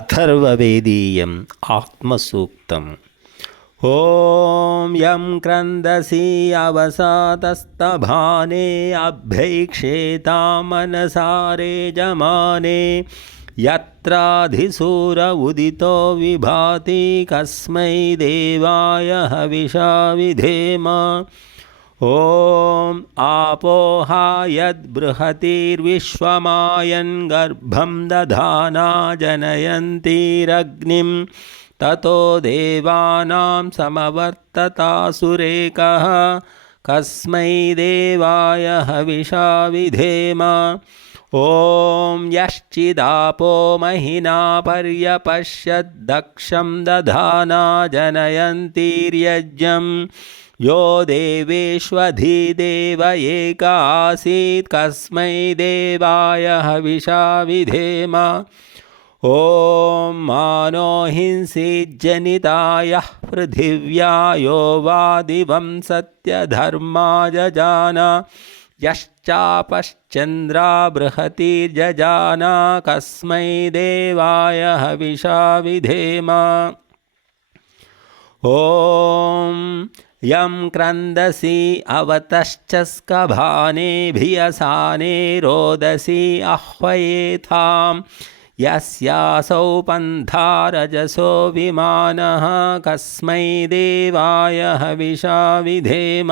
अथर्ववेदीयम् आत्मसूक्तम्। ॐ यं क्रन्दसि अवसातस्तभाने अभ्यैक्षेतां मनसारे जमाने यत्राधिसूर उदितो विभाति कस्मै देवाय हविषा विधेम। ॐ आपोहा यद्बृहतिर्विश्वमायन् गर्भं दधाना जनयन्तीरग्निं ततो देवानां समवर्ततासुरेकः कस्मै देवाय हविषा विधेम। ॐ यश्चिदापो महिना पर्यपश्यद्दक्षं दधाना जनयन्तीर्यज्ञं यो देवेष्वधिदेव एक आसीत् कस्मै देवाय हविषा विधेम। ॐ मानो हिंसीज्जनितायः पृथिव्या यो वा दिवं सत्यधर्मा जजान यश्चापश्चन्द्रा बृहतिर्जजाना कस्मै देवाय हविषा विधेम। ॐ यं क्रन्दसि अवतश्च स्कभाने भियसाने रोदसी आह्वयेथां यस्यासौ पन्था रजसो विमानः कस्मै देवाय हविषा विधेम।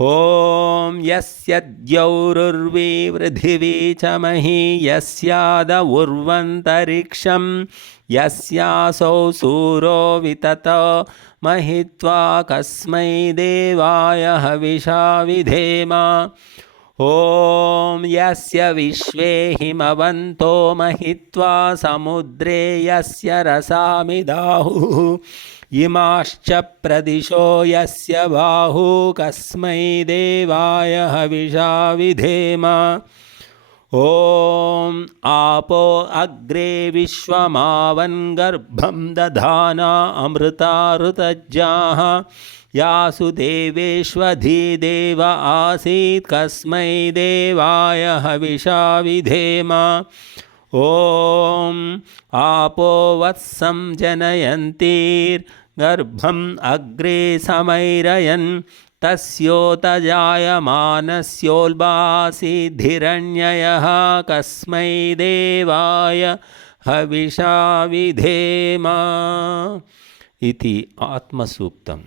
ॐ यस्य द्यौरुर्विपृथिवी च मही यस्यादवुर्वन्तरिक्षं यस्यासौ सूरो वितत महित्वा कस्मै देवाय हविषा विधेम। ॐ यस्य विश्वे हिमवन्तो महित्वा समुद्रे यस्य रसामिदाहुः इमाश्च प्रदिशो यस्य बाहु कस्मै देवाय हविषा विधेम। ॐ आपो अग्रे विश्वमावन् गर्भं दधाना अमृता ऋतज्जाः यासु देवेष्वधिदेव आसीत् कस्मै देवाय हविषा विधेम। ॐ आपो वत्सं जनयन्तीर्गर्भम् अग्रे समैरयन् तस्योतजायमानस्योल्बासीद्धिरण्ययः कस्मै देवाय हविषा विधेम इति आत्मसूक्तम्।